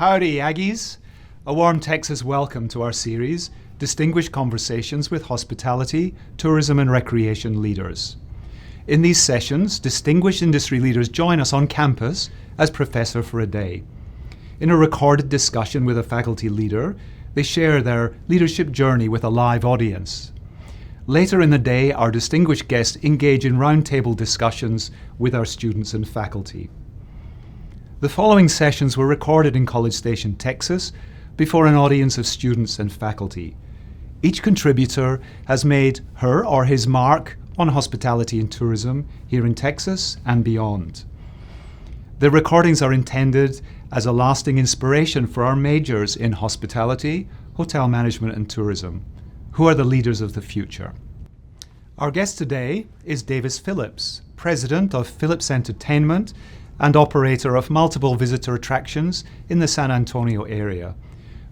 Howdy, Aggies. A warm Texas welcome to our series, Distinguished Conversations with Hospitality, Tourism and Recreation Leaders. In these sessions, distinguished industry leaders join us on campus as professor for a day. In a recorded discussion with a faculty leader, they share their leadership journey with a live audience. Later in the day, our distinguished guests engage in roundtable discussions with our students and faculty. The following sessions were recorded in College Station, Texas, before an audience of students and faculty. Each contributor has made her or his mark on hospitality and tourism here in Texas and beyond. The recordings are intended as a lasting inspiration for our majors in hospitality, hotel management and tourism, who are the leaders of the future. Our guest today is Davis Phillips, president of Phillips Entertainment and operator of multiple visitor attractions in the San Antonio area.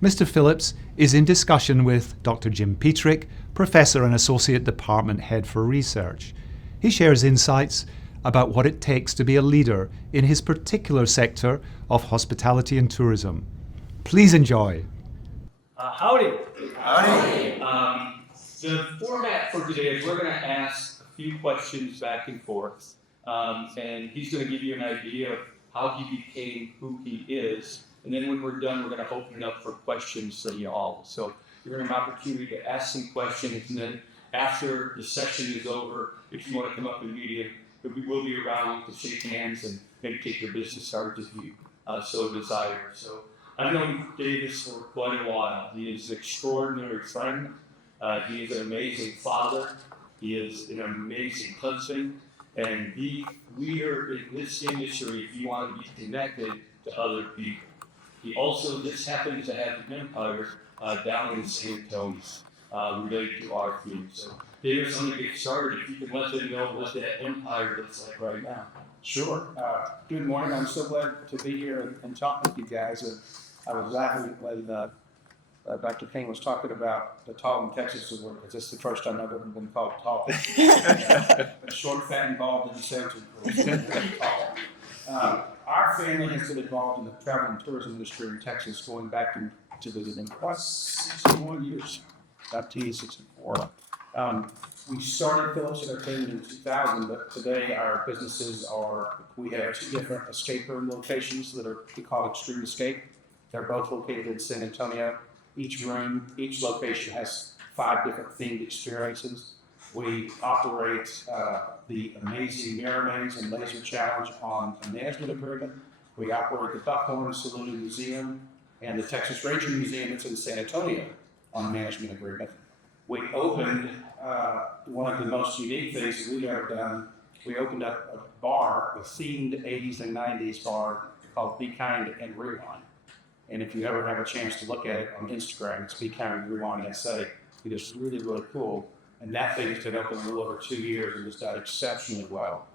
Mr. Phillips is in discussion with Dr. Jim Petrick, professor and associate department head for research. He shares insights about what it takes to be a leader in his particular sector of hospitality and tourism. Please enjoy. Howdy. Howdy. The format for today is we're going to ask a few questions back and forth, and he's going to give you an idea of how he became who he is. And then when we're done, we're going to open it up for questions from you all. So you're going to have an opportunity to ask some questions, and then after the session is over, if you want to come up and meet him, we will be around to shake hands and maybe take your business started if you so desire. So I've known Davis for quite a while. He is an extraordinary friend. He is an amazing father. He is an amazing husband. And we are in this industry if you want to be connected to other people. He also just happens to have an empire down in San Antonio related to our field. So, Davis, I'm going to get started. If you can let them know what that empire looks like right now. Sure. Good morning. I'm so glad to be here and talk with you guys. I was laughing when Dr. King was talking about the tall in Texas award, because it's the first time I've ever been called tall. Short, fat, and bald in the center. Our family has been involved in the travel and tourism industry in Texas going back to the 61 years, about 1964. We started Phillips Entertainment in 2000, but today our businesses we have two different escape room locations that we call Extreme Escape. They're both located in San Antonio. Each location has 5 different themed experiences. We operate the amazing Mirrormains and Laser Challenge on a management agreement. We operate the Buckhorn Saloon Museum and the Texas Ranger Museum that's in San Antonio on a management agreement. We opened one of the most unique things that we've ever done. We opened up a bar, a themed 80s and 90s bar called Be Kind and Rewind. And if you ever have a chance to look at it on Instagram, it's Be Kind and Rewind SA. It is really, really cool. And that thing has been open a little over 2 years and has done exceptionally well.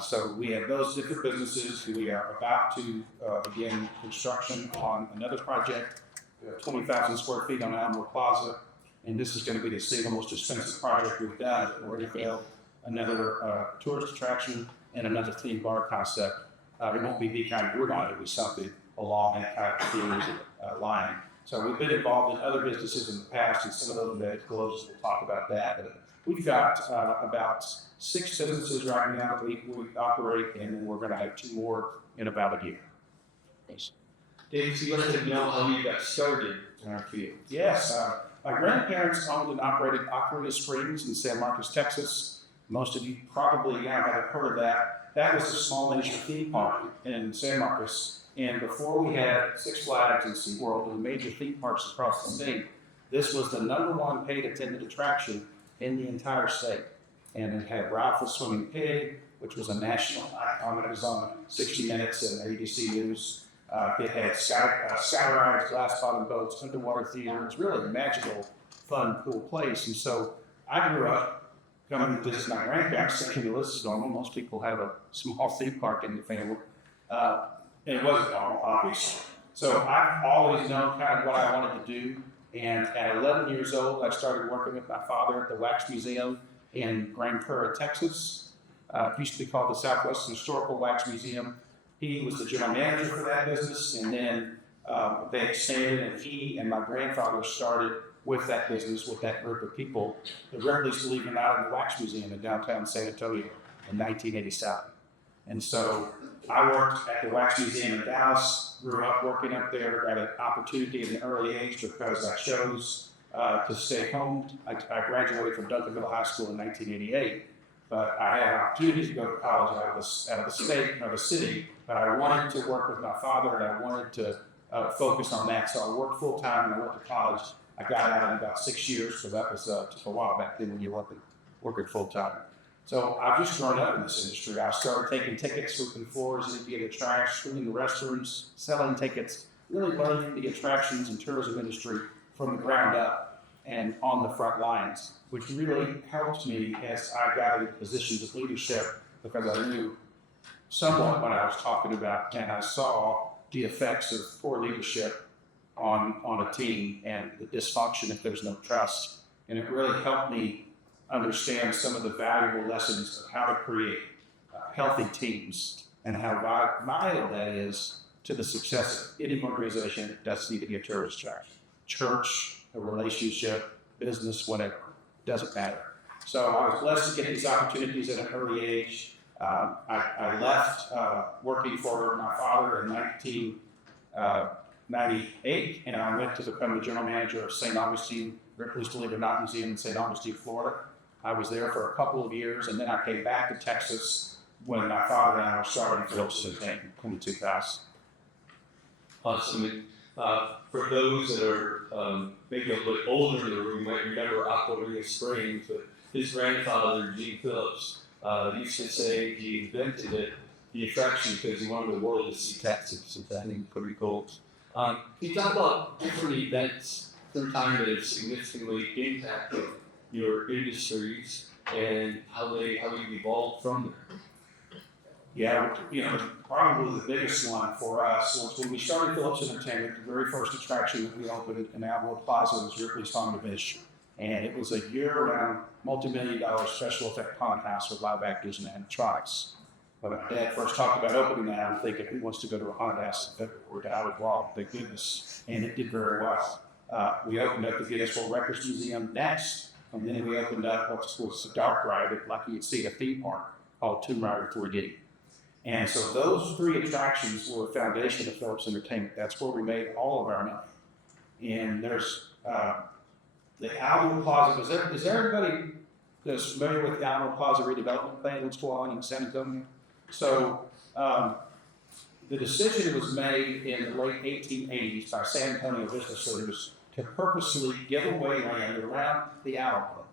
So we have those different businesses. We are about to begin construction on another project, 20,000 square feet on Alamo Plaza. And this is going to be the single most expensive project we've done. We're going to build another tourist attraction and another theme bar concept. It won't be Kind of Rewind, it'll be something along that kind of themes line. So we've been involved in other businesses in the past, and some of those have been closed. We'll talk about that. But we've got about 6 businesses right now that we operate, and we're going to have 2 more in about a year. Thanks. Dave, you let them know how you got started in our field. Yes. My grandparents owned and operated Ocarina Springs in San Marcos, Texas. Most of you probably now have heard of that. That was a small miniature theme park in San Marcos. And before we had Six Flags and SeaWorld and major theme parks across the state, this was the #1 paid attended attraction in the entire state. And it had Ralph the Swimming Pig, which was a national icon. It was on 60 Minutes and ABC News. It had sky rides, glass bottom boats, underwater theater. It's really a magical, fun, cool place. And so I grew up coming to visit my grandparents, thinking, well, this is normal. Most people have a small theme park in the family. And it wasn't normal, obviously. So I've always known kind of what I wanted to do. And at 11 years old, I started working with my father at the Wax Museum in Grand Prairie, Texas. It used to be called the Southwest Historical Wax Museum. He was the general manager for that business, and then they expanded, and he and my grandfather started with that business, with that group of people, the Ripley's, believe it or not, in the Wax Museum in downtown San Antonio in 1987. And so I worked at the Wax Museum in Dallas, grew up working up there, got an opportunity at an early age because I chose to stay home. I graduated from Duncanville High School in 1988, but I had an opportunity to go to college out of the state, out of the city, but I wanted to work with my father, and I wanted to focus on that. So I worked full time, and I went to college. I got out in about 6 years, so that was just a while back then when you're working full time. So I've just grown up in this industry. I started taking tickets, sweeping floors, emptying the trash, cleaning the restrooms, selling tickets, really learning the attractions and tourism industry from the ground up and on the front lines, which really helped me as I got into positions of leadership because I knew somewhat what I was talking about, and I saw the effects of poor leadership on a team and the dysfunction if there's no trust. And it really helped me understand some of the valuable lessons of how to create healthy teams and how vital that is to the success of any organization that does need to get tourist track. Church, a relationship, business, whatever, doesn't matter. So I was blessed to get these opportunities at an early age. I left working for my father in 1998, and I went to become the general manager of St. Augustine, Ripley's, believe it or not, Museum in St. Augustine, Florida. I was there for a couple of years, and then I came back to Texas when my father and I were starting Phillips in 2000. Awesome. For those that are maybe a little bit older in the room, you might remember Aquamarina Springs, but his grandfather, Gene Phillips, used to say he invented it, the attraction, because he wanted the world to see Texas, and I think pretty cool. Can you talk about different events through time that have significantly impacted your industries and how you've evolved from there? Yeah, probably the biggest one for us was when we started Phillips Entertainment. The very first attraction that we opened in Alamo Plaza was Ripley's Farm to Fish, and it was a year-round, multi-million-dollar special effect pond house with live actors and animatronics. When my dad first talked about opening that, I'm thinking, who wants to go to a haunted house in February? I was wrong, thank goodness, and it did very well. We opened up the Guinness World Records Museum next, and then we opened up what's called a dark ride, like you'd see at a theme park, called Tomb Raider 3D. And so those three attractions were the foundation of Phillips Entertainment. That's where we made all of our money. And there's the Alamo Plaza. Is everybody that's familiar with the Alamo Plaza redevelopment plan that's going on in San Antonio? So the decision was made in the late 1880s by San Antonio business leaders to purposely give away land around the Alamo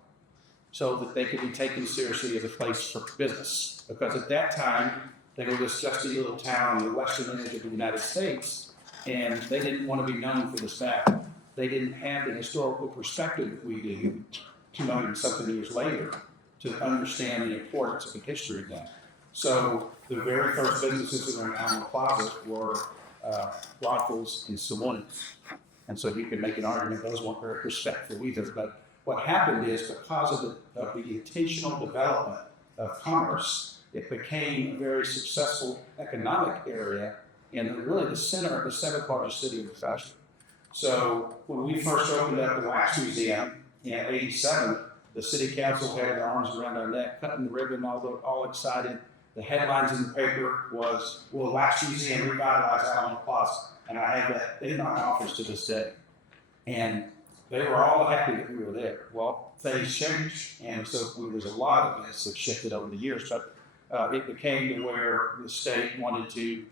so that they could be taken seriously as a place for business. Because at that time, they were this dusty little town in the western edge of the United States, and they didn't want to be known for this fact. They didn't have the historical perspective that we do 200-something years later to understand the importance of the history of that. So the very first businesses in Alamo Plaza were brothels and saloons. And so you could make an argument those weren't very respectful either. But what happened is because of the intentional development of commerce, it became a very successful economic area and really the center of the seventh largest city in the country. So when we first opened up the Wax Museum in '87, the city council had their arms around our neck, cutting the ribbon, all excited. The headlines in the paper was, "Will the Wax Museum revitalize Alamo Plaza?" And I have that in my office to this day. And they were all happy that we were there. Well, things changed, and so there was a lot of this that shifted over the years. But it became to where the state wanted to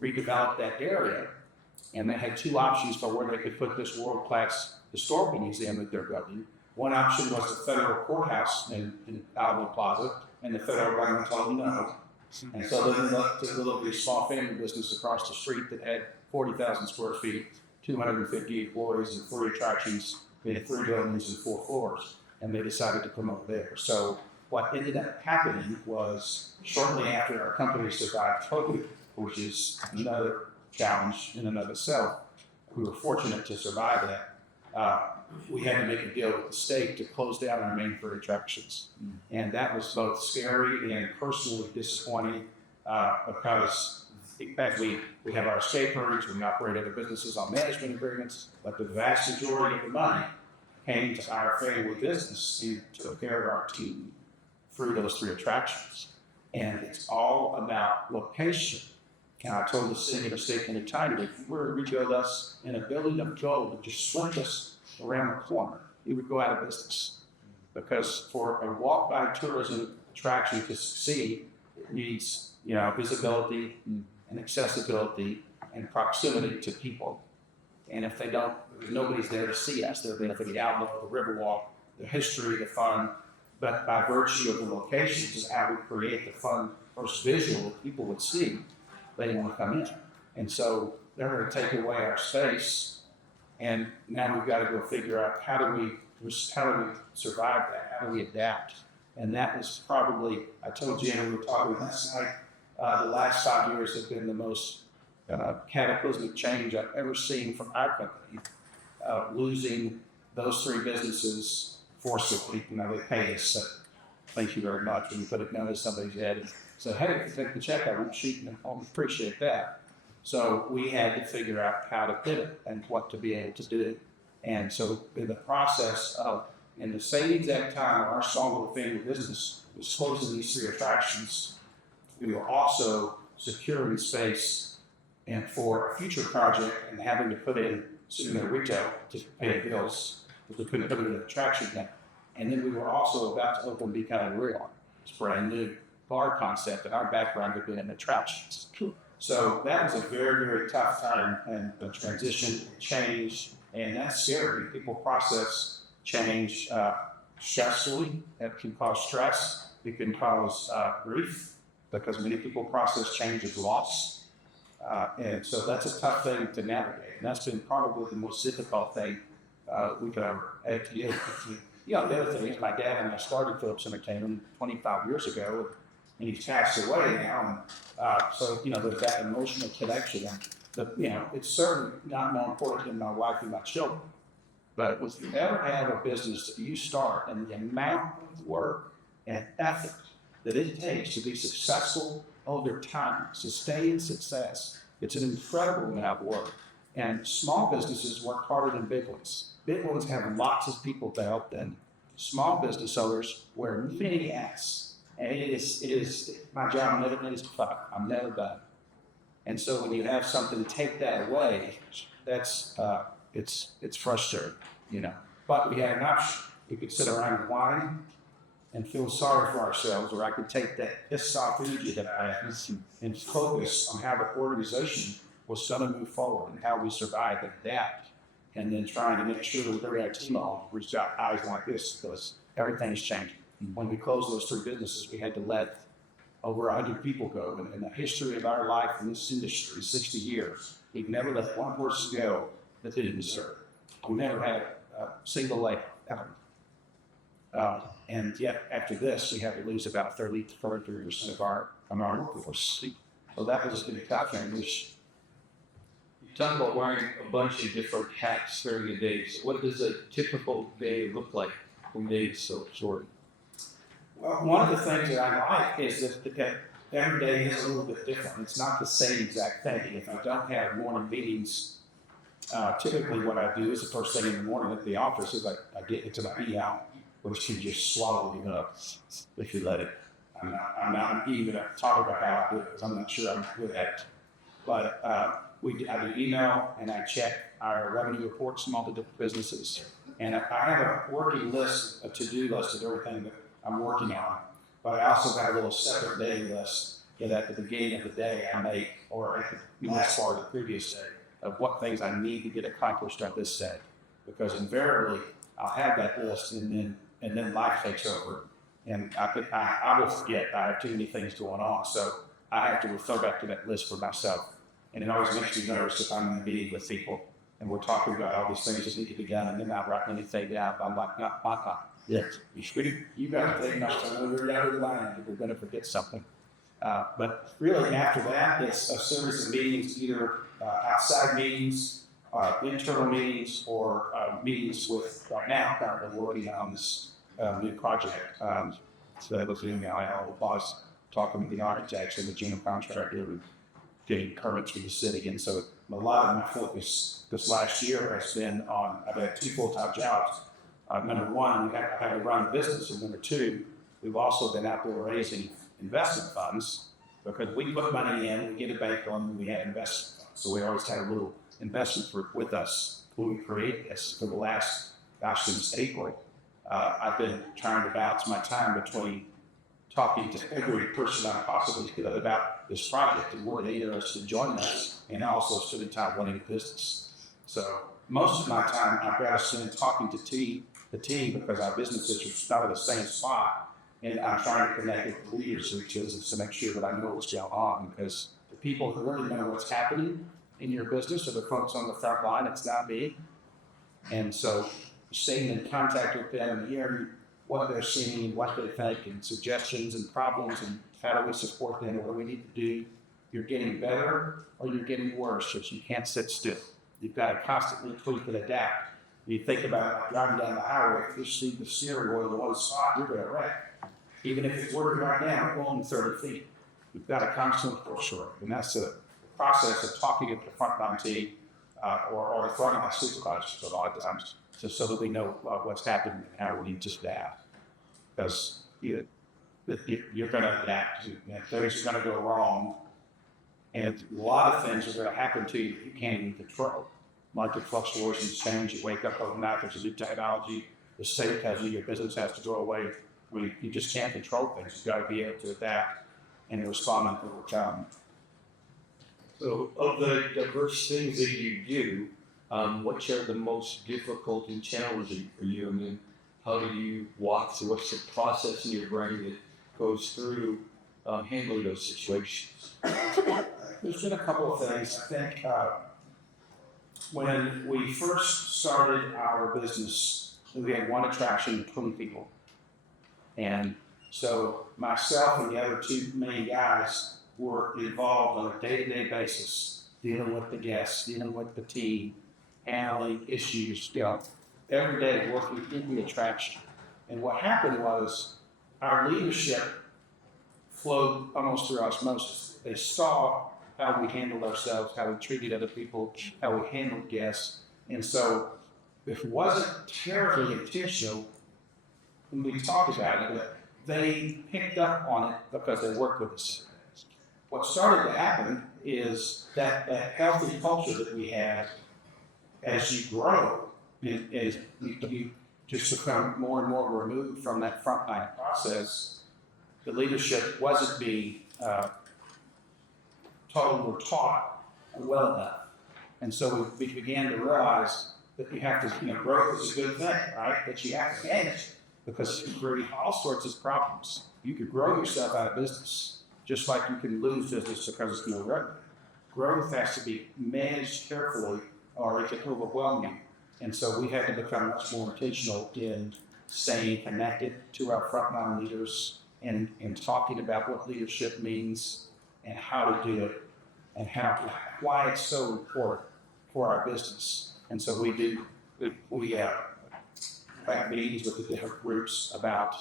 redevelop that area, and they had two options for where they could put this world-class historical museum that they're building. One option was the federal courthouse in Alamo Plaza, and the federal government told them no. And so they moved up to a little bit small family business across the street that had 40,000 square feet, 250 employees, and 3 attractions. They had 3 buildings and 4 floors, and they decided to come over there. So what ended up happening was shortly after our company survived COVID, which is another challenge in and of itself, we were fortunate to survive that. We had to make a deal with the state to close down our main 3 attractions. And that was both scary and personally disappointing because in fact, we have our escape earnings, we operate other businesses on management agreements, but the vast majority of the money came to our family business and took care of our team through those 3 attractions. And it's all about location. And I told the city of State and Title, if you were to rebuild us in a building of gold and just swing us around the corner, it would go out of business. Because for a walk-by tourism attraction to succeed, it needs, visibility and accessibility and proximity to people. And if they don't, if nobody's there to see us, they're there for the outlook, the river walk, the history, the fun. But by virtue of the locations is how we create the fun versus visual that people would see, they didn't want to come in. And so they're going to take away our space. And now we've got to go figure out how do we survive that? How do we adapt? And that was probably, I told Jen, we were talking last night, the last 5 years have been the most cataclysmic change I've ever seen from our company. Losing those 3 businesses forcibly, they paid us. So thank you very much. When you put it down to somebody's head and say, hey, take the check out, we'll sheet and appreciate that. So we had to figure out how to pivot and what to be able to do. And so in the process of, in the same exact time our small little family business was closing these 3 attractions, we were also securing space and for a future project and having to put in souvenir retail to pay bills, because we couldn't put it in an attraction yet. And then we were also about to open Be Kind Real, this brand new bar concept, and our background had been in attractions. So that was a very, very tough time, and the transition, change, and that's scary. People process change stressfully. That can cause stress. It can cause grief, because many people process change as loss. And so that's a tough thing to navigate. And that's been probably the most difficult thing we could ever have to deal with. The other thing is my dad and I started Phillips Entertainment 25 years ago, and he's passed away now. And so, there's that emotional connection. And it's certainly not more important than my wife and my children. But if you ever have a business that you start and the amount of work and effort that it takes to be successful over time, sustain success, it's an incredible amount of work. And small businesses work harder than big ones. Big ones have lots of people to help them. Small business owners wear many hats. And it is my job never is to fight. I'm never done. And so when you have something to take that away, that's it's frustrating, But we had an option. We could sit around and whine and feel sorry for ourselves, or I could take that pissed off energy that I have and focus on how the organization was going to move forward and how we survive and adapt, and then trying to make sure that every team reached out eyes like this, because everything's changing. When we closed those 3 businesses, we had to let over 100 people go. And in the history of our life in this industry, 60 years, we've never let one person go that didn't serve. We never had a single layoff ever. And yet, after this, we had to lose about 30% of our workforce. So that was going to be tough transition. You talk about wearing a bunch of different hats during the days. What does a typical day look like when days so short? Well, one of the things that I like is that every day is a little bit different. It's not the same exact thing. If I don't have morning meetings, typically what I do is the first thing in the morning at the office is I get into my e-out, which can just swallow you up if you let it. I'm not even going to talk about how I do it, because I'm not sure I'm good at it. But I do email, and I check our revenue reports from all the different businesses. And I have a working list, a to-do list of everything that I'm working on. But I also got a little separate daily list that at the beginning of the day I make, or at the last part of the previous day, of what things I need to get accomplished on this day. Because invariably, I'll have that list, and then life takes over. And I will forget. I have too many things going on. So I have to refer back to that list for myself. And it always makes me nervous if I'm in a meeting with people and we're talking about all these things that need to be done, and then I write anything down. I'm like, no, yes, you got to think not to know you're out of the line if you're going to forget something. But really, after that, it's a series of meetings, either outside meetings, internal meetings, or meetings with, right now, currently working on this new project. So that was the email I had all the boss talking with the architects and the general contractor. getting permits for the city. And so a lot of my focus this last year has been on, I've had 2 full-time jobs. Number one, we have to run the business, and number two, we've also been out there raising investment funds, because we put money in, we get a bank loan, and we have investment funds. So we always had a little investment with us when we created this for the last, since April. I've been trying to balance my time between talking to every person I possibly could about this project and what they are to join us, and also spending time running the business. So most of my time I've got to spend talking to the team, because our businesses are not in the same spot, and I'm trying to connect with the leaders to make sure that I know what's going on, because the people who really know what's happening in your business are the folks on the front line. It's not me. And so staying in contact with them and hearing what they're seeing, what they think, and suggestions and problems, and how do we support them, what do we need to do. You're getting better or you're getting worse, but you can't sit still. You've got to constantly tweak and adapt. You think about driving down the highway, if you see the steering wheel in one spot, you're going to wreck. Even if it's working right now, it's only 30 feet. You've got to constantly push short. And that's the process of talking to the frontline team or the frontline supervisors a lot of times, just so that we know what's happening and how we need to staff. Because you're going to adapt. Things are going to go wrong. And a lot of things are going to happen to you that you can't even control. Market fluctuations change. You wake up overnight, there's a new technology. The state tells you your business has to go away. You just can't control things. You've got to be able to adapt and respond over time. So, of the diverse things that you do, which are the most difficult and challenging for you? I mean, how do you walk through, what's the process in your brain that goes through handling those situations? There's been a couple of things. I think when we first started our business, we had one attraction, 20 people. And so myself and the other 2 main guys were involved on a day-to-day basis, dealing with the guests, dealing with the team, handling issues, every day working in the attraction. And what happened was our leadership flowed almost through osmosis. They saw how we handled ourselves, how we treated other people, how we handled guests. And so it wasn't terribly intentional when we talked about it, but they picked up on it because they worked with us. What started to happen is that healthy culture that we have, as you grow, is you just become more and more removed from that frontline process. The leadership wasn't being told or taught well enough. And so we began to realize that you have to, growth is a good thing, right? But you have to manage, because you create all sorts of problems. You could grow yourself out of business, just like you can lose business because it's no revenue. Growth has to be managed carefully or it can overwhelm you. And so we had to become much more intentional in staying connected to our frontline leaders and talking about what leadership means and how to do it and why it's so important for our business. And so we have meetings with the different groups about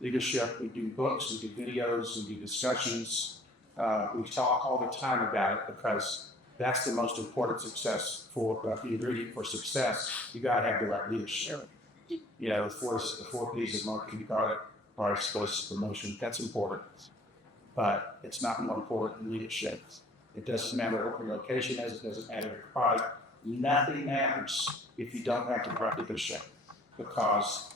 leadership. We do books, we do videos, we do discussions. We talk all the time about it, because that's the most important success for the ingredient for success. You got to have the right leadership. The four P's of marketing, price, choice, promotion. That's important, but it's not more important than leadership. It doesn't matter what your location is. It doesn't matter your product. Nothing matters if you don't have the right leadership, because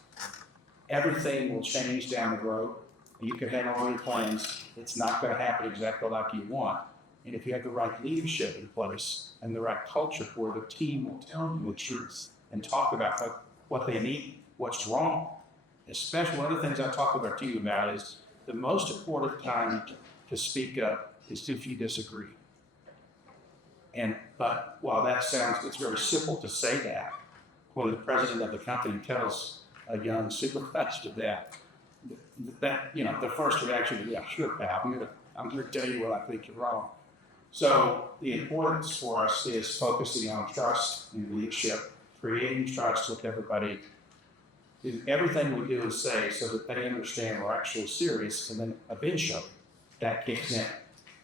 everything will change down the road. You can have all your plans. It's not going to happen exactly like you want. And if you have the right leadership in place and the right culture where the team will tell you the truth and talk about what they need, what's wrong, especially one of the things I talk about to you about is the most important time to speak up is if you disagree. But while it's very simple to say that, when the president of the company tells a young supervisor that the first reaction is, yeah, sure, pal, I'm here to tell you what I think you're wrong. So the importance for us is focusing on trust and leadership, creating trust with everybody, in everything we do and say, so that they understand we're actually serious, and then eventually that kicks in.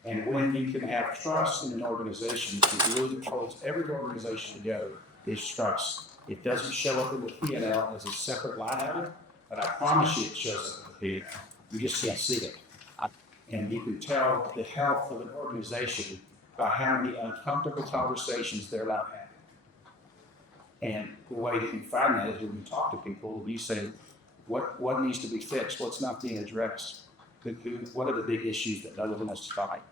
And when you can have trust in an organization, it really controls every organization together, is trust. It doesn't show up in the P&L as a separate line item, but I promise you it shows up in the P&L. You just can't see it. And you can tell the health of an organization by how many uncomfortable conversations they're allowed to have. And the way that you find that is when you talk to people, you say, what needs to be fixed? What's not being addressed? What are the big issues that no one wants to fight?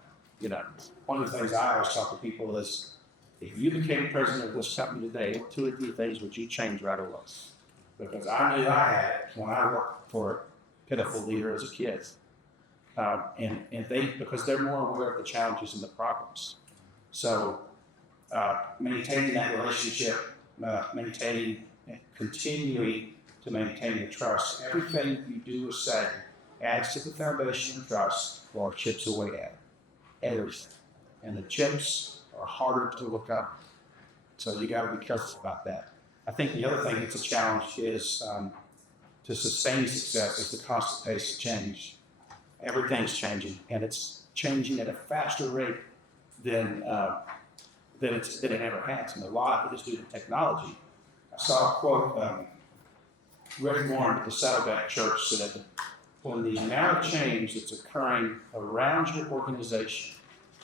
You know, one of the things I always talk to people is, if you became president of this company today, what 2 or 3 things would you change right away? Because I knew I had it when I worked for a pitiful leader as a kid. And because they're more aware of the challenges and the problems. So maintaining that relationship, continuing to maintain the trust. Everything you do or say adds to the foundation of trust, or chips away at everything. And the chips are harder to look up. So you got to be careful about that. I think the other thing that's a challenge is to sustain success is the constant pace of change. Everything's changing, and it's changing at a faster rate than it ever has. And a lot of it is due to technology. I saw a quote, Rick Warren at the Saddleback Church said, when the amount of change that's occurring around your organization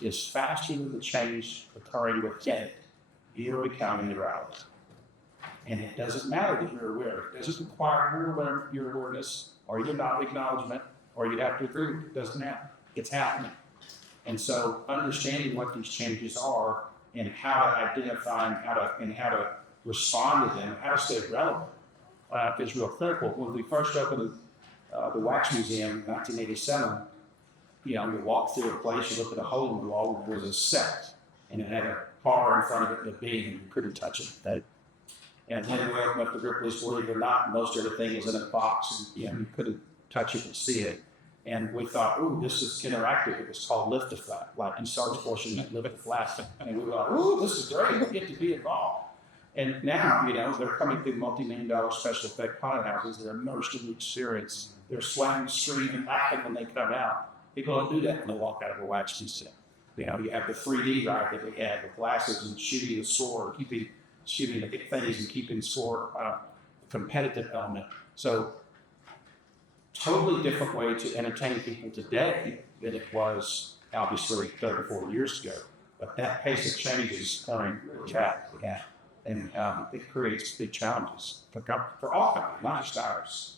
is faster than the change occurring within it, you're becoming irrelevant. And it doesn't matter that you're aware. It doesn't require your awareness or your acknowledgement, or you'd have to agree. It doesn't matter. It's happening. And so understanding what these changes are and how to identify and how to respond to them, how to stay relevant, is real critical. When we first opened the Wax Museum in 1987, you walk through a place, you look at a hole in the wall, and there was a set, and it had a car in front of it and a beam, and you couldn't touch it. And when we opened up the Ripley's, believe it or not, most everything was in a box, and you couldn't touch it and see it. And we thought, ooh, this is interactive. It was called Lift-A-Flat, like in Sarge portion, Lift-A-Flat. And we thought, ooh, this is great. We get to be involved. And now, they're coming through multi-million-dollar special effect haunted houses. They're immersed in the experience. They're slamming, screaming, laughing when they come out. People don't do that when they walk out of a Wax Museum. You have the 3D ride that we had with glasses and shooting the sword, shooting the things and keeping score, competitive element. So, totally different way to entertain people today than it was obviously 30 or 40 years ago. But that pace of change is occurring really rapidly. Yeah. And it creates big challenges for all companies, not just ours.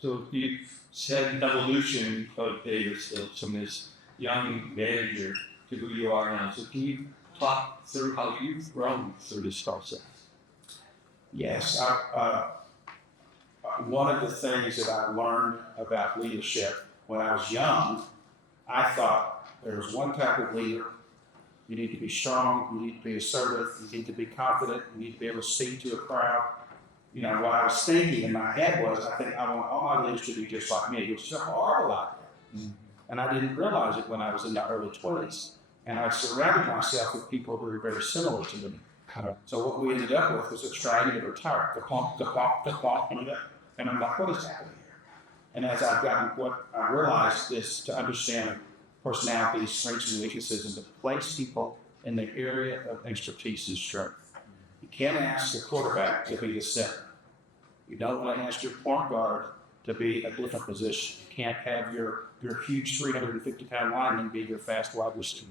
So you said an evolution of David Phillips from this young manager to who you are now. So can you talk through how you've grown through this process? Yes. One of the things that I learned about leadership when I was young, I thought there was one type of leader. You need to be strong, you need to be assertive, you need to be confident, you need to be able to see to a crowd. What I was thinking in my head was, I think I want all my leaders to be just like me. It was so horrible out there. Mm-hmm. And I didn't realize it when I was in my early 20s. And I surrounded myself with people who were very similar to me. So what we ended up with was a triangular tower, the clonk, and I'm like, what is happening here? And as I've gotten, what I realized is to understand personality, strengths, and weaknesses, and to place people in the area of expertise and strength. You can't ask the quarterback to be the center. You don't want to ask your point guard to be a different position. You can't have your huge 350-pound lineman be your fast wide receiver.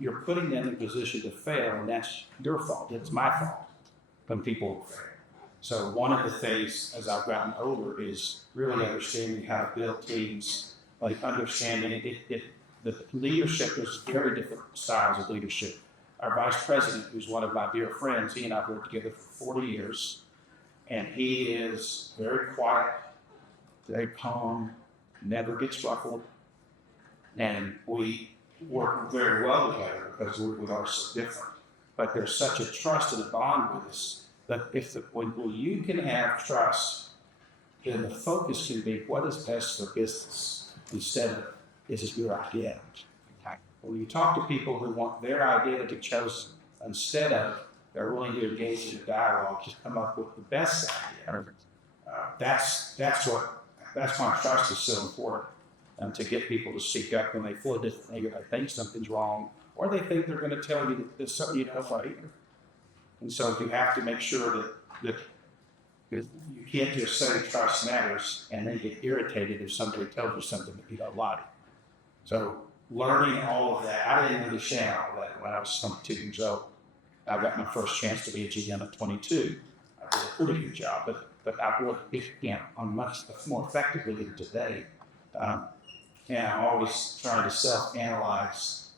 You're putting them in a position to fail, and that's your fault. It's my fault when people fail. So one of the things, as I've gotten older, is really understanding how to build teams, like understanding the leadership. There's very different styles of leadership. Our vice president, who's one of my dear friends, he and I have worked together for 40 years, and he is very quiet, very calm, never gets ruffled, and we work very well together because we are so different. But there's such a trust and a bond with us that when you can have trust, then the focus can be what is best for business instead of is it your idea. When you talk to people who want their idea to be chosen instead of they're willing to engage in a dialogue to come up with the best idea, that's why trust is so important. to get people to speak up when they feel that they think something's wrong, or they think they're going to tell you that there's something you know about either. And so you have to make sure that you can't just say trust matters and then get irritated if somebody tells you something that you don't like. So learning all of that, I didn't understand all that when I was 22 years old. I got my first chance to be a GM at 22. I did a pretty good job, but I worked on much more effectively than today. And I'm always trying to self-analyze.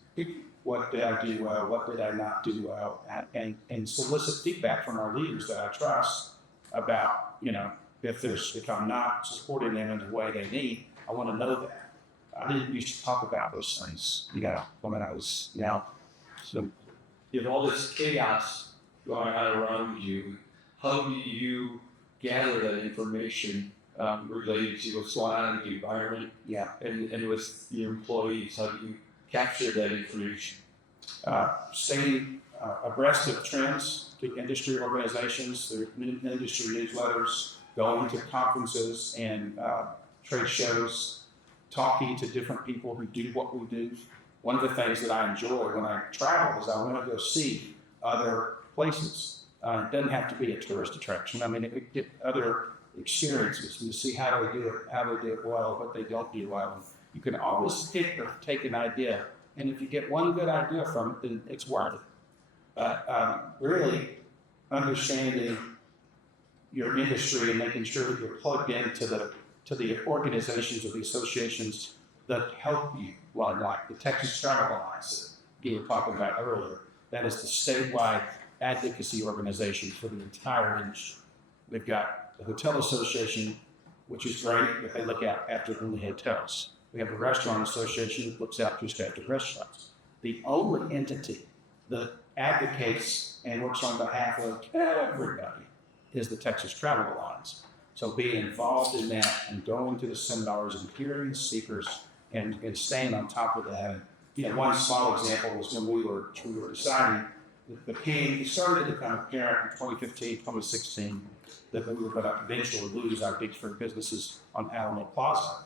What did I do well? What did I not do well? And solicit feedback from our leaders that I trust about, if I'm not supporting them in the way they need, I want to know that. I didn't used to talk about those things, when I was, so. You have all this chaos going on around you. How do you gather that information related to what's going on in the environment? Yeah. And with your employees, how do you capture that information? Staying abreast of trends to industry organizations, through industry newsletters, going to conferences and trade shows, talking to different people who do what we do. One of the things that I enjoy when I travel is I want to go see other places. It doesn't have to be a tourist attraction. I mean, it get other experiences and to see how they do it well, what they don't do well. You can always pick or take an idea, and if you get one good idea from it, then it's worth it. Really understanding your industry and making sure that you're plugged into the organizations or the associations that help you, like the Texas Travel Alliance that you were talking about earlier. That is the statewide advocacy organization for the entire industry. We've got the Hotel Association, which is great, but they look out after only hotels. We have the Restaurant Association that looks out just after restaurants. The only entity that advocates and works on behalf of everybody is the Texas Travel Alliance. So being involved in that and going to the seminars and hearing the speakers and staying on top of that. One small example was when we were deciding it started to become apparent in 2015, 2016 that we were going to eventually lose our big three businesses on Alamo Plaza.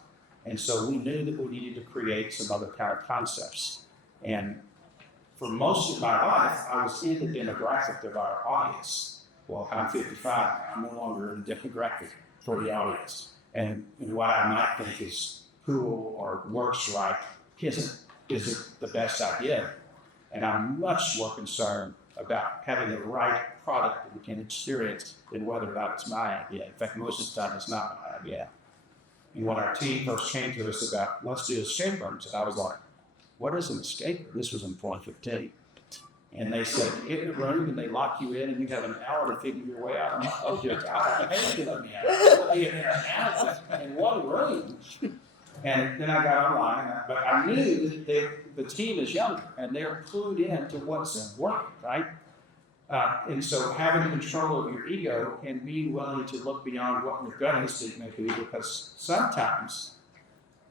And so we knew that we needed to create some other kind of concepts. And for most of my life, I was in the demographic of our audience. Well, I'm 55, I'm no longer in the demographic for the audience. And what I might think is cool or works right isn't the best idea. And I'm much more concerned about having the right product and experience than whether or not it's my idea. In fact, most of the time it's not my idea. And when our team first came to us about, let's do escape rooms, and I was like, what is an escape room? This was in 2015. And they said, get in a room and they lock you in and you have an hour to figure your way out. I'm like, oh, dear God, they let me out. In one room. And then I got online, but I knew that the team is younger and they're clued in to what's working, right? And so having control of your ego and being willing to look beyond what your gut instinct may be, because sometimes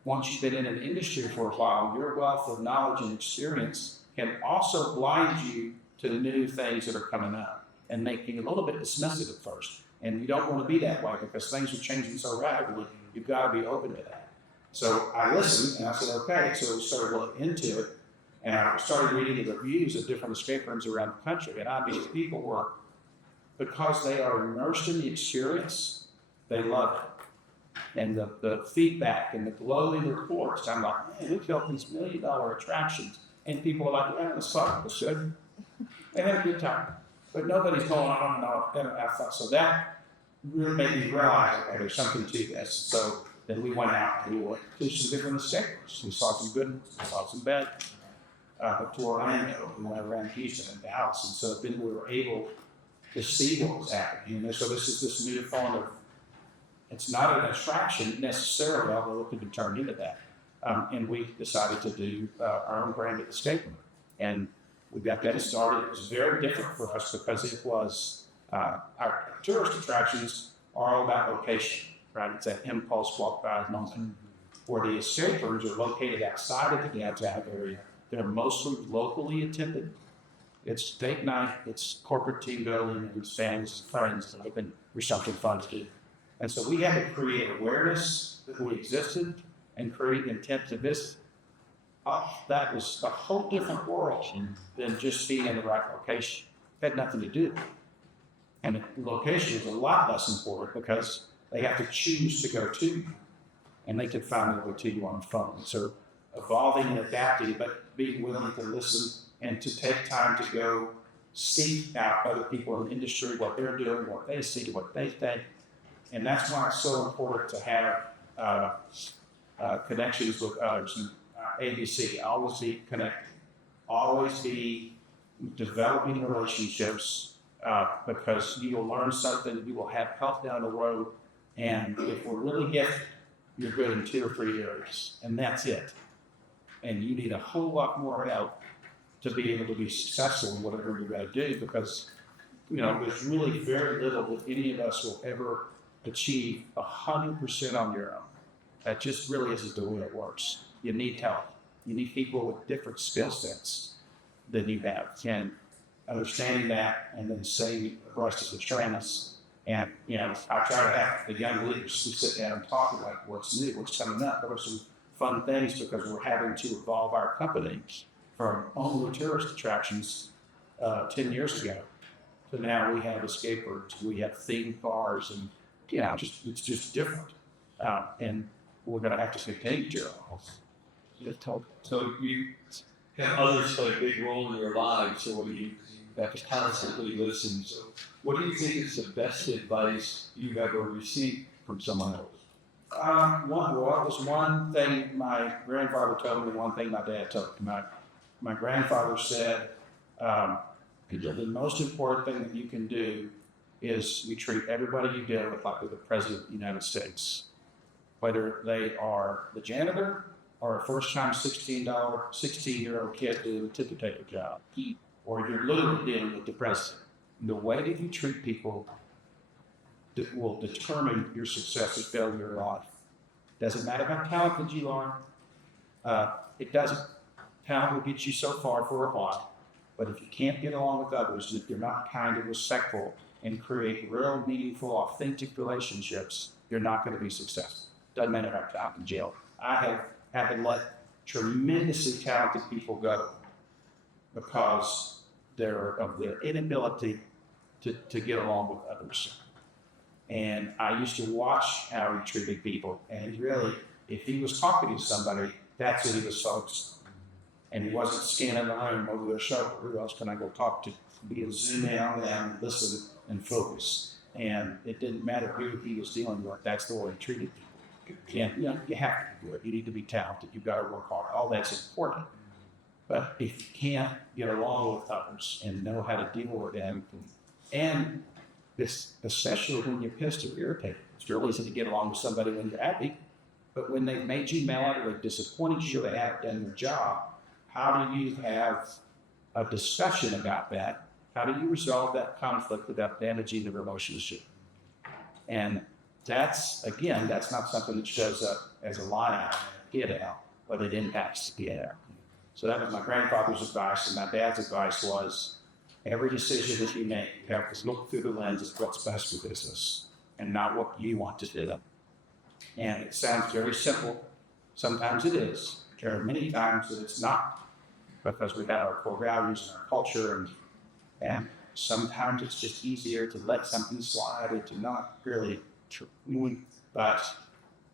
once you've been in an industry for a while, your wealth of knowledge and experience can also blind you to the new things that are coming up and make you a little bit dismissive at first. And you don't want to be that way because things are changing so rapidly, you've got to be open to that. So I listened and I said, okay, so we started looking into it. And I started reading the reviews of different escape rooms around the country. And these people were, because they are immersed in the experience, they love it. And the feedback and the glowing reports, I'm like, man, we've built these $1 million attractions. And people are like, yeah, let's talk, let's good. They had a good time. But nobody's going on and on. And I thought, so that really made me realize, okay, there's something to this. So then we went out and we went to some different escape rooms. We saw some good, we saw some bad. To Orlando, we went around Houston and Dallas. And so then we were able to see what was happening. So this is this new form of, it's not an attraction necessarily, although it could be turned into that. And we decided to do our own branded escape room. And we got that started. It was very different for us because it was, our tourist attractions are all about location, right? It's that impulse walk by moment. Where the escape rooms are located outside of the downtown area. They're mostly locally attended. It's date night, it's corporate team building, and fans, friends, and looking for something fun to do. And so we had to create awareness that we existed and create intent to visit. Oh, that was a whole different world than just being in the right location. It had nothing to do. And the location is a lot less important because they have to choose to go to you, and they can find their way to you on the phone. So evolving and adapting, but being willing to listen and to take time to go seek out other people in the industry, what they're doing, what they see, what they think. And that's why it's so important to have connections with others. And ABC, always be connected, always be developing relationships, because you will learn something, you will have help down the road. And if we're really gifted, you're good in 2 or 3 areas, and that's it. And you need a whole lot more help to be able to be successful in whatever you're going to do, because there's really very little that any of us will ever achieve 100% on your own. That just really isn't the way it works. You need help. You need people with different skill sets than you have. And understanding that, and then saying abreast of the trends. And I try to have the young leaders who sit down and talk about what's new, what's coming up. There are some fun things because we're having to evolve our company from only tourist attractions 10 years ago to now we have escape routes, we have theme cars, and it's just different. And we're going to have to continue to So you have others play a big role in your lives, so you have to constantly listen. So what do you think is the best advice you've ever received from someone else? It was one thing my grandfather told me, one thing my dad told me. My grandfather said, the most important thing that you can do is you treat everybody you deal with like they're the President of the United States. Whether they are the janitor or a first-time 16-year-old kid doing a ticket taker job, or you're literally dealing with the President. The way that you treat people will determine your success or failure in life. Doesn't matter how talented you are. It doesn't. Talent will get you so far for a while. But if you can't get along with others, if you're not kind and respectful and create real, meaningful, authentic relationships, you're not going to be successful. Doesn't matter how talented in jail. I have had to let tremendously talented people go because of their inability to get along with others. And I used to watch how he treated people, and really, if he was talking to somebody, that's what he was focused on. And he wasn't scanning the room over their shoulder. Who else can I go talk to? Be able to zoom in on them, listen, and focus. And it didn't matter who he was dealing with. That's the way he treated people. And you have to be good. You need to be talented. You've got to work hard. All that's important. But if you can't get along with others and know how to deal with them, and this, especially when you're pissed or irritated, it's real easy to get along with somebody when you're happy. But when they've made you mad or they've disappointed you, they haven't done their job, how do you have a discussion about that? How do you resolve that conflict without damaging the relationship? And that's not something that shows up as a line item, get out, but it impacts the get out. So that was my grandfather's advice, and my dad's advice was, every decision that you make, you have to look through the lens of what's best for business and not what you want to do. And it sounds very simple. Sometimes it is. There are many times that it's not, because we have our core values and our culture, and sometimes it's just easier to let something slide and to not really. But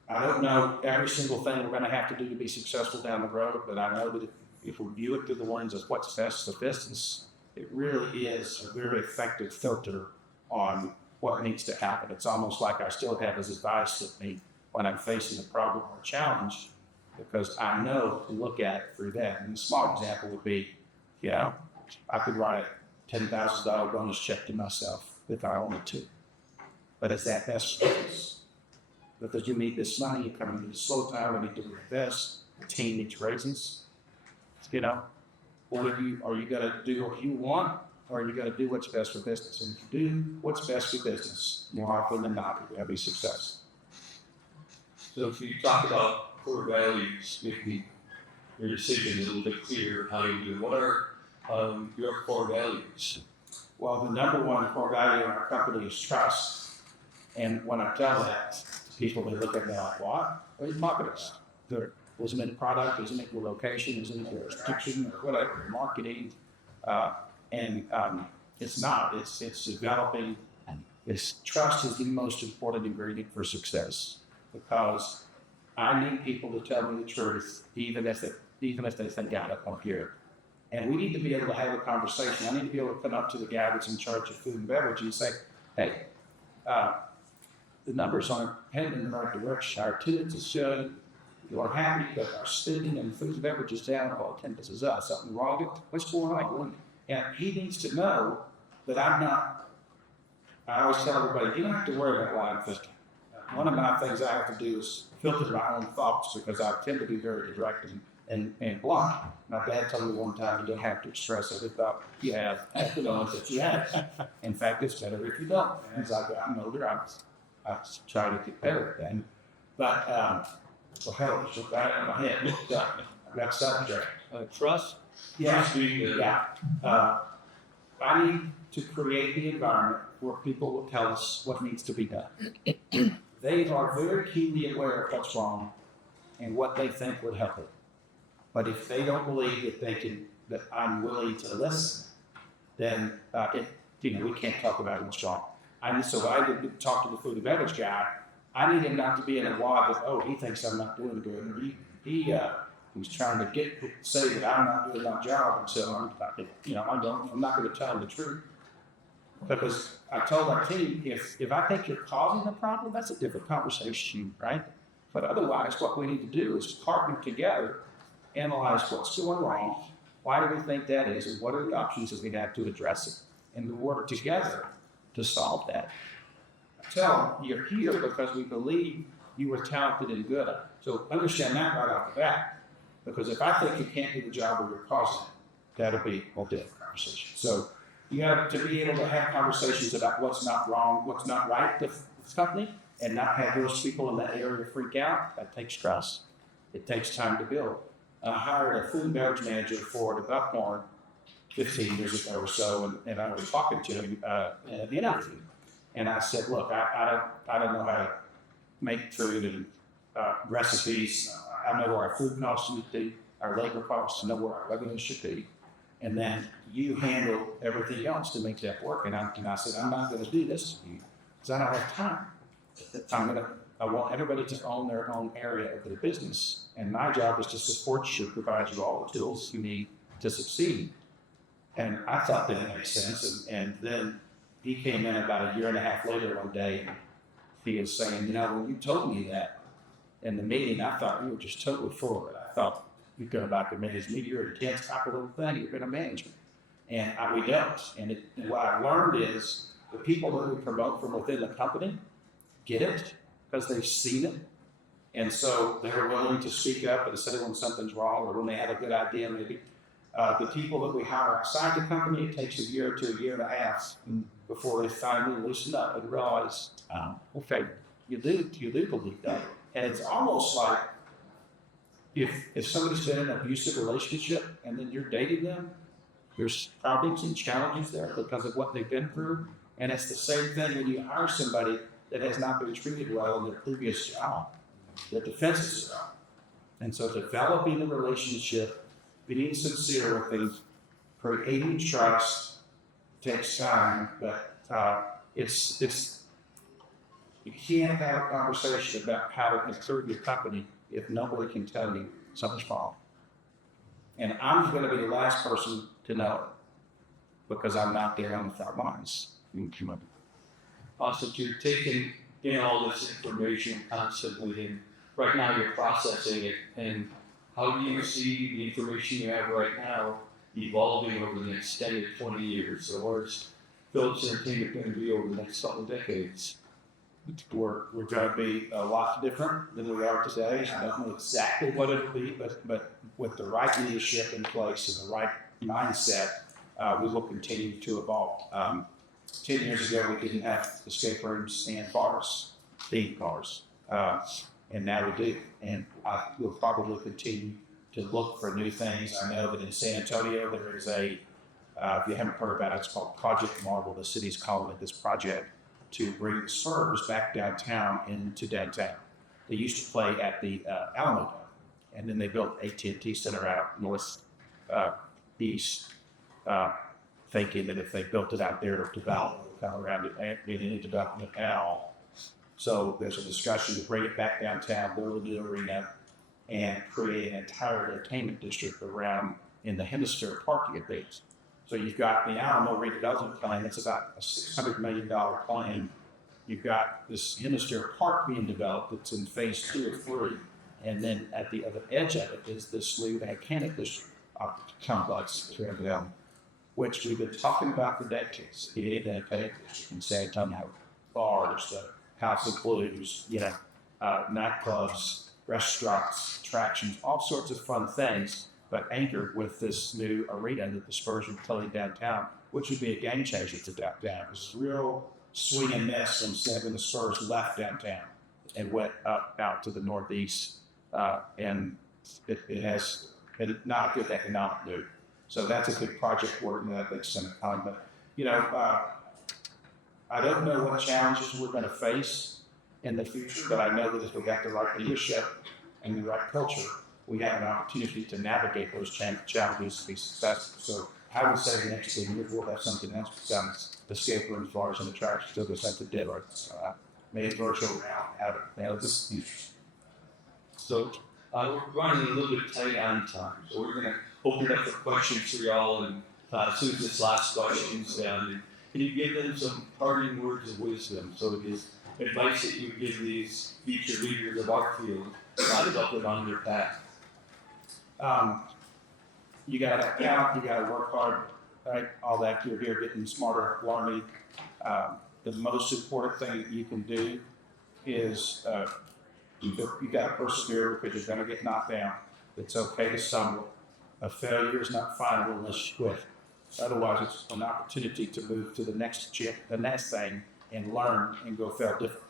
I don't know every single thing we're going to have to do to be successful down the road, but I know that if we view it through the lens of what's best for business, it really is a very effective filter on what needs to happen. It's almost like I still have his advice with me when I'm facing a problem or a challenge, because I know to look at it through that. And a small example would be, I could write a $10,000 bonus check to myself if I wanted to. But is that best for business? Because you need this money, you're coming into slow time, we need to invest, the team needs raises. What are you going to do what you want, or are you going to do what's best for business? And if you do what's best for business, more often than not, you'll be successful. So if you talk about core values, maybe your decision is a little bit clearer how you do. What are your core values? Well, the number one core value in our company is trust. And when I tell that to people, they look at me like, what? What are you talking about? there was it product, isn't it your location, isn't it your restriction, or whatever, marketing, it's not. It's developing. It's trust is the most important ingredient for success because I need people to tell me the truth, even if they think I don't want to hear it. And we need to be able to have a conversation. I need to be able to come up to the guy that's in charge of food and beverage and say, hey, the numbers aren't heading in the right direction. Our attendance is good. You're happy, but our spending and food and beverage is down. Well, attendance is up. Something wrong? What's going on? And he needs to know that I'm not. I always tell everybody, you don't have to worry about line fishing. One of my things I have to do is filter my own thoughts because I tend to be very direct and blunt. My dad told me one time you don't have to express every thought you have, the ones that you have. In fact, it's better if you don't. As I've gotten older, I try to get better at that. But, well, hell, it's right out of my head. That's subject. Trust? Yeah. Yeah. I need to create the environment where people will tell us what needs to be done. They are very keenly aware of what's wrong and what they think would help it. But if they don't believe that I'm willing to listen, then we can't talk about what's wrong. So I did talk to the food and beverage guy. I need him not to be in a wad that he thinks I'm not doing good. He was trying to say that I'm not doing my job, and so I'm not going to tell him the truth. Because I told our team, if I think you're causing the problem, that's a different conversation, right? But otherwise, what we need to do is partner together, analyze what's going wrong, why do we think that is, and what are the options that we have to address it, and to work together to solve that. I tell them, you're here because we believe you were talented and good. So understand that right off the bat, because if I think you can't do the job or you're causing it, that'll be a different conversation. So you have to be able to have conversations about what's not wrong, what's not right with this company, and not have those people in that area freak out. That takes trust. It takes time to build. I hired a food and beverage manager for the Buckhorn 15 years ago or so, and I was talking to him at the interview. And I said, look, I don't know how to make food and recipes. I know where our food costs should be, our labor costs, I know where our revenue should be. And then you handle everything else to make that work. And I said, I'm not going to do this to you because I don't have time. I want everybody to own their own area of their business. And my job is to support you, provide you all the tools you need to succeed. And I thought that made sense. And then he came in about a year and a half later one day. And he was saying, when you told me that in the meeting, I thought you were just totally full of it. I thought you go back to manage me, you're a intense type of little thing, you're going to manage me. And we don't. And what I learned is the people that we promote from within the company get it because they've seen it. And so they're willing to speak up and say when something's wrong or when they have a good idea, maybe. The people that we hire outside the company, it takes a year to a year and a half before they finally loosen up and realize, okay, you do believe that. And it's almost like if somebody's been in an abusive relationship and then you're dating them, there's problems and challenges there because of what they've been through. And it's the same thing when you hire somebody that has not been treated well in their previous job. The defenses are up. And so developing the relationship, being sincere with things, creating trust takes time, but you can't have a conversation about how to improve your company if nobody can tell you something's wrong. And I'm going to be the last person to know it because I'm not there on the front lines. Awesome. You're taking in all this information constantly, and right now you're processing it. And how do you see the information you have right now evolving over the next 10 to 20 years? So where's Phillips Entertainment going to be over the next couple of decades? We're going to be a lot different than we are today. I don't know exactly what it'll be, but with the right leadership in place and the right mindset, we will continue to evolve. 10 years ago, we didn't have escape rooms and bars, theme cars, and now we do. And I will probably continue to look for new things. I know that in San Antonio, there is if you haven't heard about it, it's called Project Marble. The city's calling it this project to bring the Spurs back downtown into downtown. They used to play at the Alamo Dome, and then they built AT&T Center out east, thinking that if they built it out there to develop around it, and any development at all. So there's a discussion to bring it back downtown, build a new arena, and create an entire entertainment district around in the hemisphere parking areas. So you've got the Alamo redevelopment plan. That's about a $600 million plan. You've got this hemisphere park being developed. That's in phase 2 or 3. And then at the other edge of it is this new mechanic district complex, which we've been talking about for decades. The mechanic district in San Antonio, bars, the House of Blues, nightclubs, restaurants, attractions, all sorts of fun things, but anchored with this new arena that the Spurs are building downtown, which would be a game changer to downtown. It's real swing and miss when the Spurs left downtown and went out to the northeast, and it has not a good economic move. So that's a big project work that takes some time. But I don't know what challenges we're going to face in the future, but I know that if we got the right leadership and the right culture, we have an opportunity to navigate those challenges to be successful. So I would say the next 10 years we'll have something else besides the skate room, bars, and attractions. Still the sense of dead arts. Made virtual out of this future. So we're running a little bit tight on time, so we're going to open it up for questions for y'all. And as soon as this last question's down, can you give them some parting words of wisdom? So it is advice that you give these future leaders of our field to help them on their path. You got to count, you got to work hard, right? All that you're here getting smarter, learning. The most important thing that you can do is you got to persevere because you're going to get knocked down. It's okay to stumble. A failure is not final unless you quit. Otherwise, it's an opportunity to move to the next thing and learn and go fail different.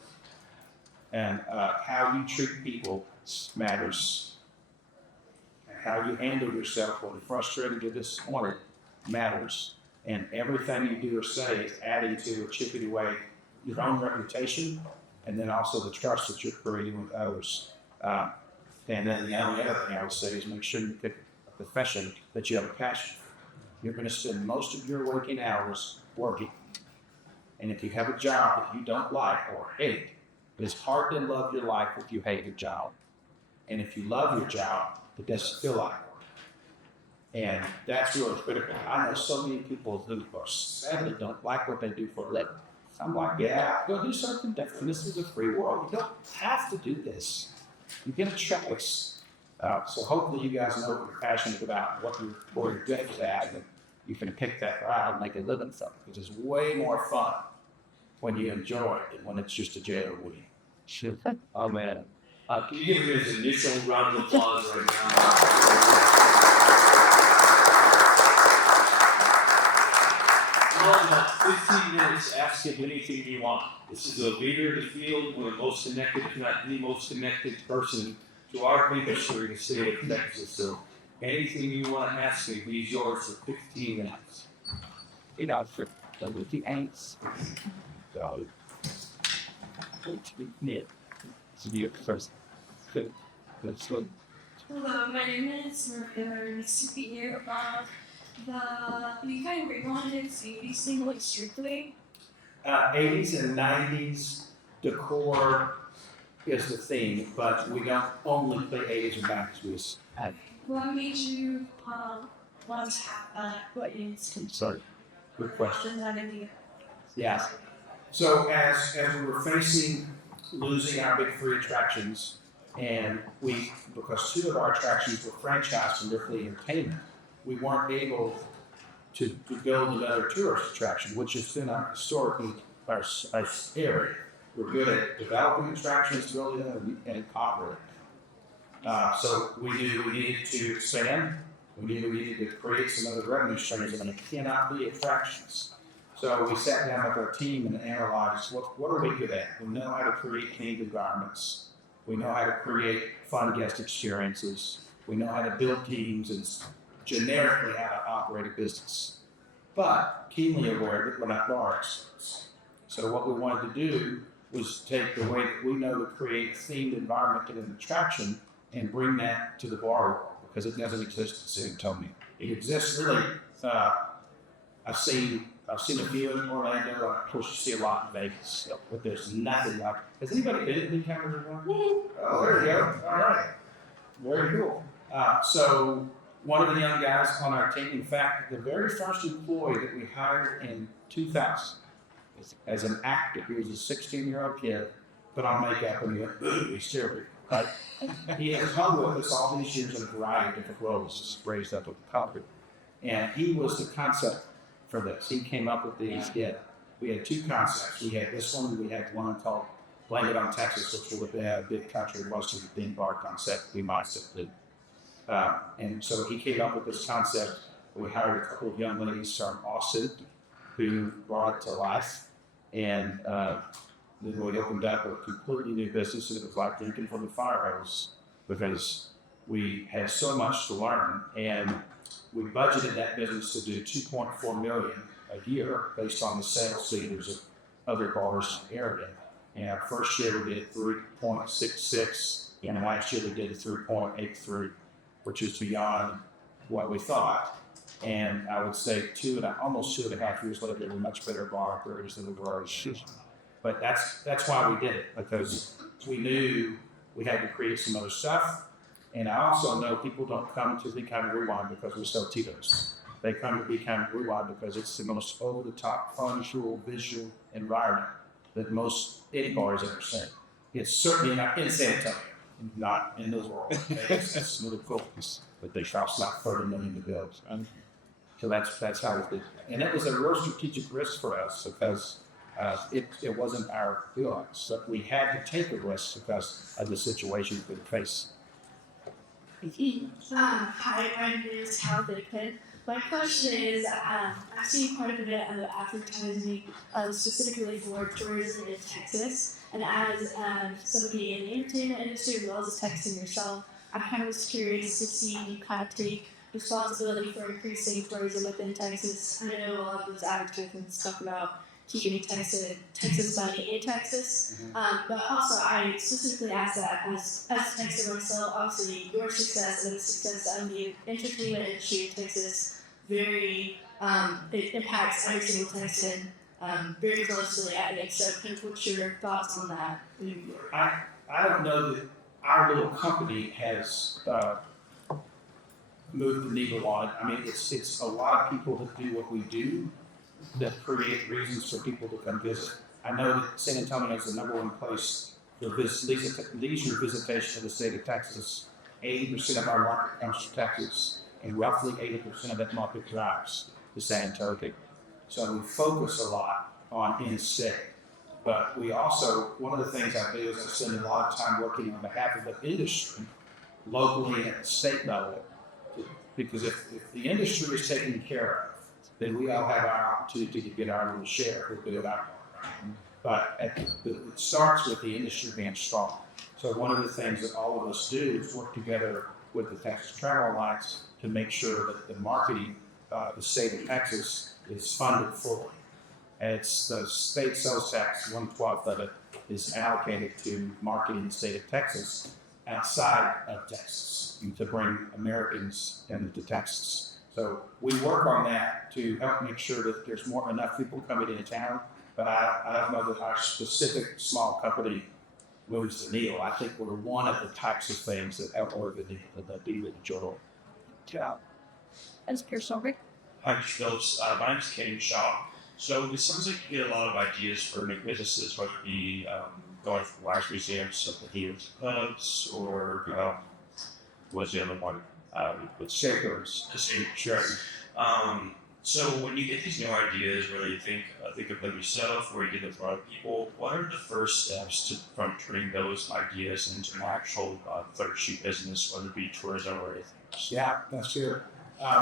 And how you treat people matters. How you handle yourself when you're frustrated or disappointed matters. And everything you do or say is adding to or chipping away your own reputation, and then also the trust that you're creating with others. And then the only other thing I would say is make sure you pick a profession that you have a passion for. You're going to spend most of your working hours working. And if you have a job that you don't like or hate, it's hard to love your life if you hate your job. And if you love your job, it doesn't feel like work. And that's really critical. I know so many people who sadly don't like what they do for a living. I'm like, yeah, go do something different. This is a free world. You don't have to do this. You get a choice. So hopefully you guys know what you're passionate about, what you're good at, and you can pick that out and make a living from it. Because it's way more fun when you enjoy it than when it's just a jail week. Sure. Oh, man. Can you give me an initial round of applause right now? Well, about 15 minutes, ask him anything you want. This is a leader of the field, one of the most connected, if not the most connected person to our industry in the state of Texas. So anything you want to ask me, he's yours for 15 minutes. For the ants. So, to be first. Let's go. Hello, my name is Maria. Nice to be here. The kind of rewanted 80s thing, like strictly. 80s and 90s decor is the theme, but we don't only play 80s and 90s. What made you want to have what is? Sorry, good question. That idea. Yes. So as we were facing losing our big three attractions, and because two of our attractions were franchised from Ripley Entertainment, we weren't able to build another tourist attraction, which has been historically our area. We're good at developing attractions, building them, and operating. So we knew we needed to expand. We needed to create some other revenue streams, and it cannot be attractions. So we sat down with our team and analyzed what are we good at. We know how to create themed environments. We know how to create fun guest experiences. We know how to build teams and generically how to operate a business. But keenly aware that we're not bar experts. So what we wanted to do was take the way that we know to create a themed environment in an attraction and bring that to the bar world, because it doesn't exist in San Antonio. It exists really. I've seen a few in Orlando. Of course, you see a lot in Vegas, but there's nothing like. Has anybody been to the camera before? Oh, there you go. All right, very cool. So one of the young guys on our team, in fact, the very first employee that we hired in 2000 as an actor, he was a 16-year-old kid, put on makeup and he went, ooh, he's terrible. Right? He has hung with us all these years in a variety of different roles, just raised up with the company. And he was the concept for this. He came up with these. We had two concepts. We had this one, we had one called Blame It on Texas, which would have been a big country western theme bar concept we might have did. And so he came up with this concept. We hired a couple of young ladies from Austin who brought it to life. And then we opened up a completely new business, and it was like drinking from the fire hose, because we had so much to learn. And we budgeted that business to do $2.4 million a year based on the sales figures of other bars in the area. And our first year we did 3.66, and last year we did 3.83, which is beyond what we thought. And I would say almost 2.5 years later, we're much better bar operators than we were. But that's why we did it, because we knew we had to create some other stuff. And I also know people don't come to Be Kind and Rewind because we sell Tito's. They come to Be Kind and Rewind because it's the most over-the-top, unusual, visual environment that most any bar has ever seen. It's certainly not in San Antonio, not in those worlds. It's really cool, but they cost about $30 million to build. So that's how we did it. And it was a real strategic risk for us, because it wasn't our feelings. So we had to take a risk because of the situation we faced. Hi, my name is Cal Dickman. My question is, I've seen quite a bit of advertising specifically for tourism in Texas, and as somebody in the entertainment industry as well as a Texan yourself, I kind of was curious to see you kind of take responsibility for increasing tourism within Texas. I know a lot of those advertisements talk about keeping Texas money in Texas. But also, I specifically asked that as a Texan myself, obviously your success and the success of the entertainment industry in Texas it impacts every single Texan very closely. So, what's your thoughts on that? I don't know that our little company has moved the needle on it. I mean, it's a lot of people that do what we do that create reasons for people to come visit. I know that San Antonio is the #1 place for leisure visitation of the state of Texas. 80% of our market comes from Texas, and roughly 80% of that market drives to San Antonio. So we focus a lot on in-state. But we also, one of the things I do is I spend a lot of time working on behalf of the industry, locally and at the state level, because if the industry is taken care of, then we all have our opportunity to get our little share if we do it our part. But it starts with the industry being strong. So one of the things that all of us do is work together with the Texas Travel Alliance to make sure that the marketing, the state of Texas, is funded fully. And it's the state sales tax, 1/12 of it is allocated to marketing the state of Texas outside of Texas to bring Americans into Texas. So we work on that to help make sure that there's enough people coming into town. But I don't know that our specific small company moves the needle. I think we're one of the types of things that help move the needle, that be with Joel. Yeah. As Pearson. Hi, Mr. Phillips. My name is Kenny Shaw. So it sounds like you get a lot of ideas for new businesses, whether it be going for wax museums, like the Phillips clubs, or what's the other one? With shakers. Sure. So when you get these new ideas, whether you think of them yourself or you get them from other people, what are the first steps from turning those ideas into an actual third sheet business, whether it be tourism or anything? Yeah, that's true.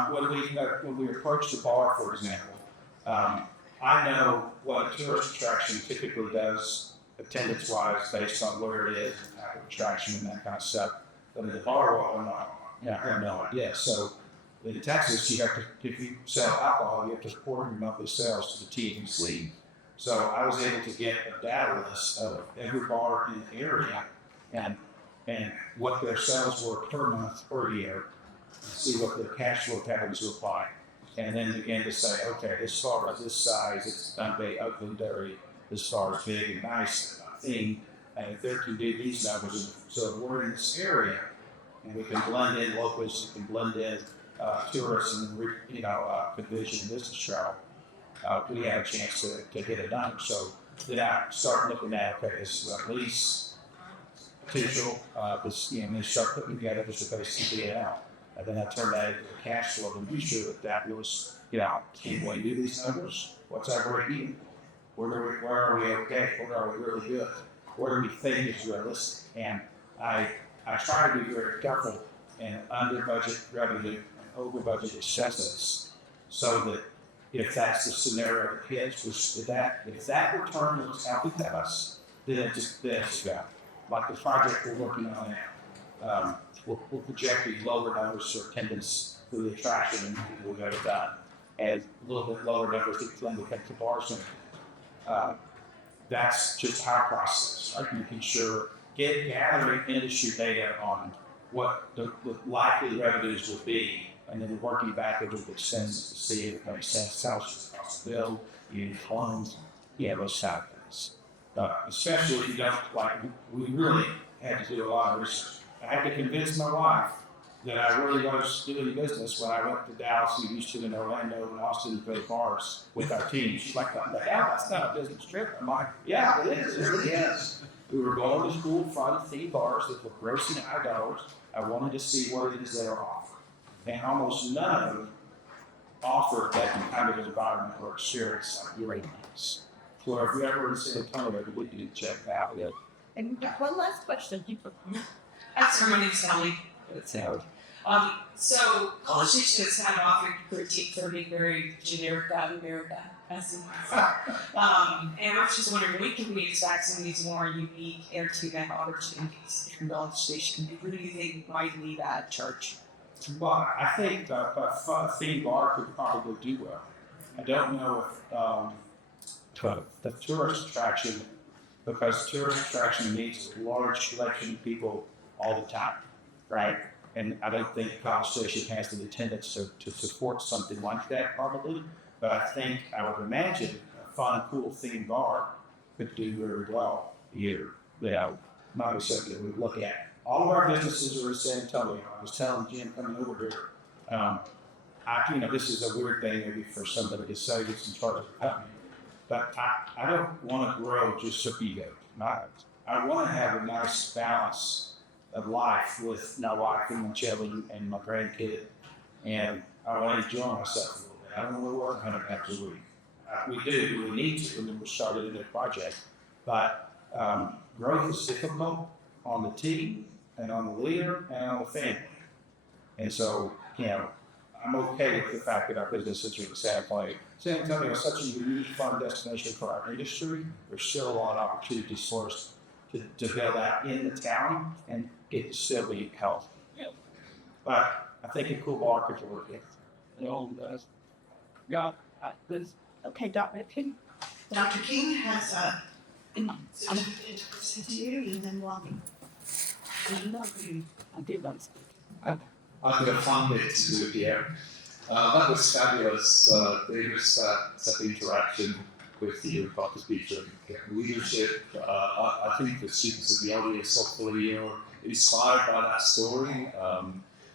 When we approach the bar, for example, I know what a tourist attraction typically does, attendance-wise, based on where it is, type of attraction, and that kind of stuff. But in the bar world, no idea. So in Texas, you have to, if you sell alcohol, you have to report your monthly sales to the TNC. So I was able to get a data list of every bar in the area and and what their sales were per month, per year, see what their cash flow patterns look like, and then begin to say, okay, as far as this size, it's not very ugly, dairy, as far as big and nice thing, and if they can do these numbers, so we're in this area, and we can blend in locals, we can blend in tourists, and convention and business travel. We have a chance to get it done. So then I start looking at, okay, this lease potential, they start putting together just to basically it out. And then I turn that into a cash flow and be sure that was, can we do these numbers? What's our break even? Where are we okay? Where are we really good? Where do we think is realistic? And I try to be very careful in under budget revenue and over budget excesses, so that if that's the scenario that hits, if that return looks healthy to us, then it's got. Like the project we're working on now, we're projecting lower numbers for attendance for the attraction and people we've ever done, and a little bit lower numbers when we get to bars. That's just our process. Right? Making sure gathering industry data on what the likely revenues will be, and then working backwards with extents to see if it makes sense. How much cost to build, you need loans, those type things. Especially if you don't, we really had to do a lot of research. I had to convince my wife that I really was doing business when I went to Dallas and Houston and Orlando and Austin to play bars with our team. She's like, what the hell? That's not a business trip. I'm like, yeah, it is. It really is. We were going to school, fun theme bars that were grossing high dollars. I wanted to see what it is they are offering. And almost none of them offered that kind of environment or experience like your ratings. So if you ever in San Antonio, we need to check that out. And one last question. That's my name's Sally. It's out. So college students have offered critique for being very generic about America. And I was just wondering, when can we expect some of these more unique entertainment opportunities from college station? What do you think might lead that church? Well, I think a theme bar could probably do well. I don't know if the tourist attraction, because tourist attraction needs a large collection of people all the time, right? And I don't think College Station has the attendance to support something like that probably, but I think, I would imagine, a fun, cool theme bar could do very well here. Might be something that we look at. All of our businesses are in San Antonio. I was telling Jim coming over here, this is a weird thing maybe for somebody to say this in charge of the company, but I don't want to grow just for ego. I want to have a nice balance of life with my wife and my children and my grandkid, and I want to enjoy myself a little bit. I don't want to work 100 hours a week. We need to, and then we started a new project. But growth is difficult on the team and on the leader and on the family. And so, I'm okay with the fact that our businesses are in San Antonio. San Antonio is such a unique, fun destination for our industry. There's still a lot of opportunities for us to build out in the town and get to still be healthy. But I think a cool bar could work with. Okay, Dr. King. Dr. King has something to present to you, and then we'll I did that. I think a fun bit to do here. That was fabulous. There was that interaction with the part of speaker, leadership. I think the students of the audience hopefully are inspired by that story.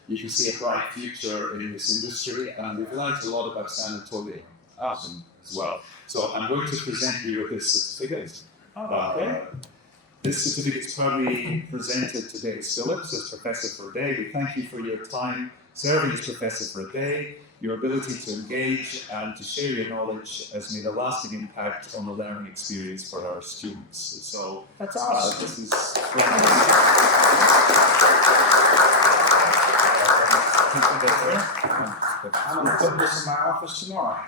You can see a bright future in this industry, and we've learned a lot about San Antonio as well. So I'm going to present you with this certificate. This certificate is proudly presented to Dave Phillips as Professor for a Day. We thank you for your time serving as Professor for a Day. Your ability to engage and to share your knowledge has made a lasting impact on the learning experience for our students. So That's awesome. This is I'm going to put this in my office tomorrow.